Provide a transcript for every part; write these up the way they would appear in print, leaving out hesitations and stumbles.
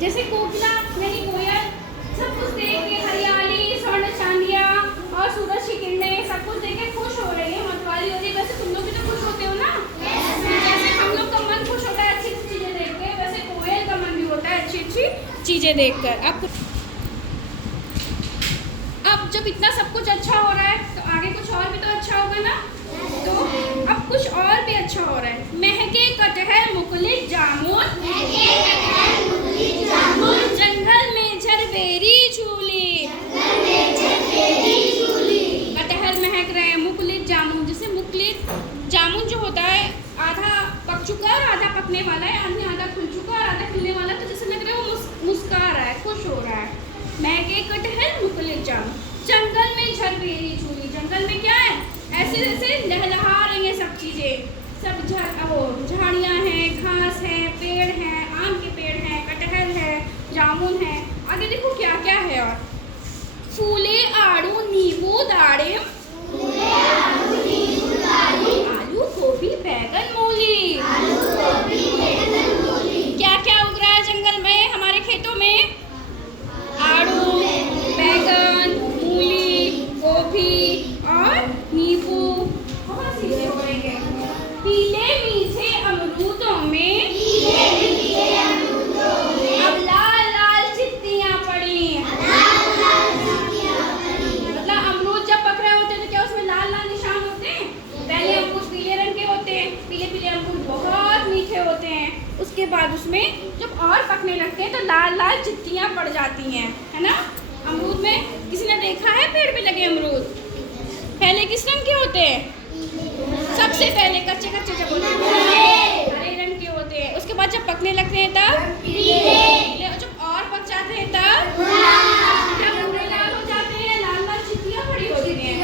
जैसे कोकिला यानी कोयल, सब कुछ देख के हरियाली, स्वर्ण चांदिया और सूरज की किरणें सब कुछ देख के खुश हो रही है, मतवाली हो रही है। वैसे तुम लोग भी तो खुश होते हो ना? जैसे हम लोग का मन खुश होता है अच्छी अच्छी चीजें देख के, वैसे कोयल का मन भी होता है अच्छी अच्छी चीजें देखकर। अब जब इतना सब कुछ अच्छा हो रहा है तो आगे कुछ और भी तो अच्छा होगा ना। तो अब कुछ और भी अच्छा हो रहा है। महके कटहल मुकुलित जामुन, जंगल में झरबेरी झूली। कटहल महक रहे हैं, मुकुलित जामुन, जैसे मुकुलित जामुन जो होता है आधा पक चुका और आधा पकने वाला है, आधा खुल चुका और आधा खिलने वाला, तो जैसे लग रहा है वो मुस्कुरा रहा है, खुश हो रहा है। महके कटहल मुकुलित जामुन, जंगल में झरबेरी झूली। जंगल में क्या है? ऐसे जैसे लहलहा रही है सब चीजें, सब झाड़ियाँ हैं, घास है, पेड़ हैं, आम के पेड़ हैं, कटहल है, जामुन है। आगे देखो क्या क्या है और फूले आड़ू नींबू दाड़िम, आलू गोभी बैगन मूली। क्या क्या उग रहा है जंगल में, हमारे खेतों में? आड़ू, बैगन, मूली, गोभी और नींबू, बहुत चीजें हो रही है। पीले मीठे अमरूदों में अब लाल लाल चित्तियां पड़ी। मतलब अमरूद जब पक रहे होते हैं तो क्या उसमें लाल लाल निशान होते हैं? पहले अमरूद पीले रंग के होते हैं, पीले पीले अमरूद बहुत मीठे होते हैं। उसके बाद उसमें जब और पकने लगते हैं तो लाल लाल चित्तियां पड़ जाती हैं, है ना। अमरूद में किसी ने देखा है पेड़ पे लगे अमरूद पहले किस रंग के होते हैं? सबसे पहले कच्चे कच्चे जब होते हैं हरे रंग के होते हैं, उसके बाद जब पकने लगते हैं तब पीले, और जब और पक जाते हैं तब जब पूरे लाल हो जाते हैं, लाल लाल चित्तियां पड़ी होती हैं,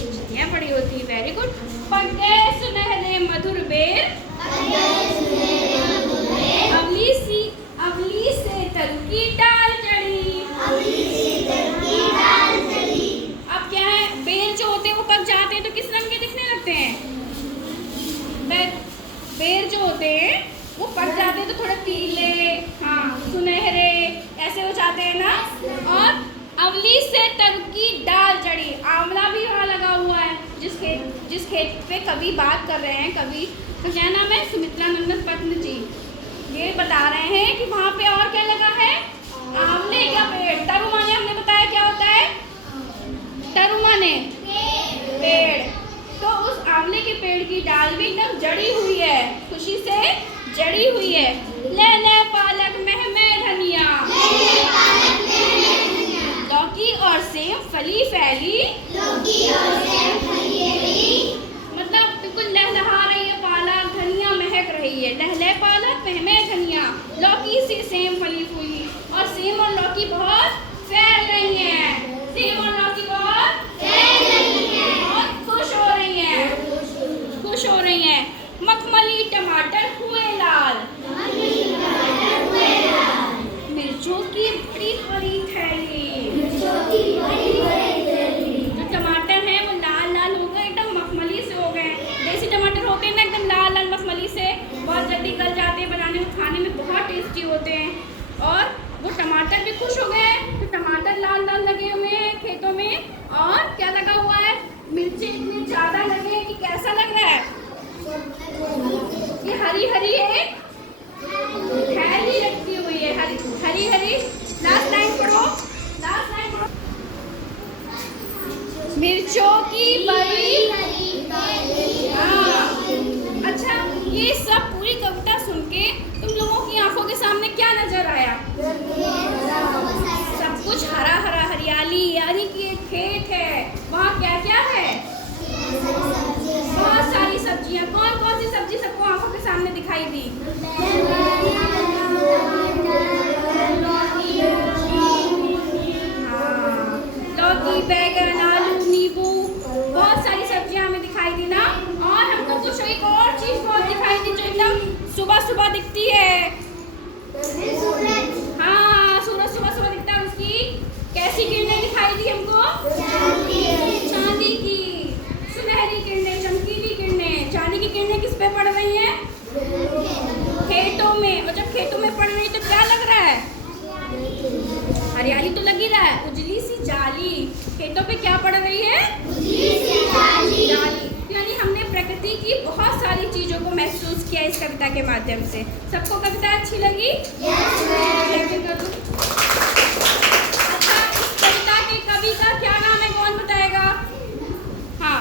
चित्तियां पड़ी होती हैं। Very good. पक गए सुनहरे मधुर बेर, अवली से तरू की डाल चढ़ी। अब क्या है, बेर जो होते हैं वो पक जाते हैं तो किस रंग के दिखने लगते हैं? बेर जो होते हैं वो पक जाते हैं तो थोड़े पीले, हाँ सुनहरे ऐसे हो जाते हैं ना। और अवली से तरू की डाल चढ़ी, आंवला भी वहाँ लगा हुआ है। जिस खेत पे कवि बात कर रहे हैं, कवि तो क्या नाम है? सुमित्रा नंदन पत्नी जी, ये बता रहे हैं कि वहाँ पे और क्या लगा है? आंवले का पेड़। तरू माने हमने बताया क्या होता है? तरू माने पेड़। तो उस आंवले के पेड़ की डाल भी एकदम जड़ी हुई है, खुशी से जड़ी हुई है। ले ले पालक मह में धनिया, लौकी और सेम फली फैली। मतलब बिल्कुल लहलहा रही है पालक, धनिया महक रही है। लहले पालक मह में धनिया, लौकी से सेम फली फूली, और सेम और लौकी बहुत फैल रही हैं। सेम और लौकी बहुत फैल रही हैं, बहुत खुश हो रही हैं, खुश हो रही हैं। मखमली टमाटर हुए लाल, मिर्चों की बड़ी हरी थैली। जो टमाटर हैं वो लाल लाल हो गए, एकदम मखमली से हो गए। देसी टमाटर होते हैं ना एकदम लाल लाल मखमली से, बहुत जल्दी गल जाते हैं, बनाने में खाने में बहुत टेस्टी होते हैं। और वो टमाटर भी खुश हो गए, तो टमाटर लाल लाल लगे हुए हैं खेतों में। और क्या लगा हुआ है? मिर्ची इतनी ज़्यादा लगे कि कैसा लग रहा है? ये हरी हरी है, थैली रखी हुई है, हरी हरी। लास्ट लाइन पढ़ो, लास्ट लाइन पढ़ो। मिर्चों की बड़ी, हाँ। अच्छा, ये सब पूरी कविता सुन के तुम लोगों की आंखों के सामने क्या नजर आया? सब कुछ हरा हरा, हरियाली, यानी कि एक खेत है। वहाँ क्या क्या है? बहुत सारी सब्जियाँ। कौन कौन सी सब्जी सबको आंखों के सामने दिखाई दी? हाँ, लौकी, बैगन, आलू, नींबू, बहुत सारी सब्जियाँ हमें दिखाई दी ना। और हमको कुछ एक और चीज बहुत दिखाई दी जो एकदम सुबह सुबह दिखती है। हाँ, सूरज सुबह सुबह दिखता है, उसकी कैसी किरणें दिखाई दी हमको? चांदी की सुनहरी किरणें, चमकीली किरणें। चांदी की किरणें किस पे पड़ रही हैं? खेतों में। और खेतों पे क्या पड़ रही है? जाली। यानी हमने प्रकृति की बहुत सारी चीजों को महसूस किया इस कविता के माध्यम से। सबको कविता अच्छी लगी? अच्छा, इस कविता के कवि का क्या नाम है, कौन बताएगा? हाँ,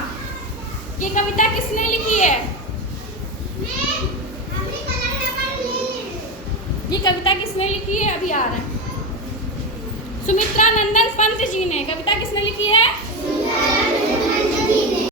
ये कविता किसने लिखी है? ये कविता किसने लिखी है? अभी आ रहा है। सुमित्रा नंदन पंत जी ने। कविता किसने लिखी है?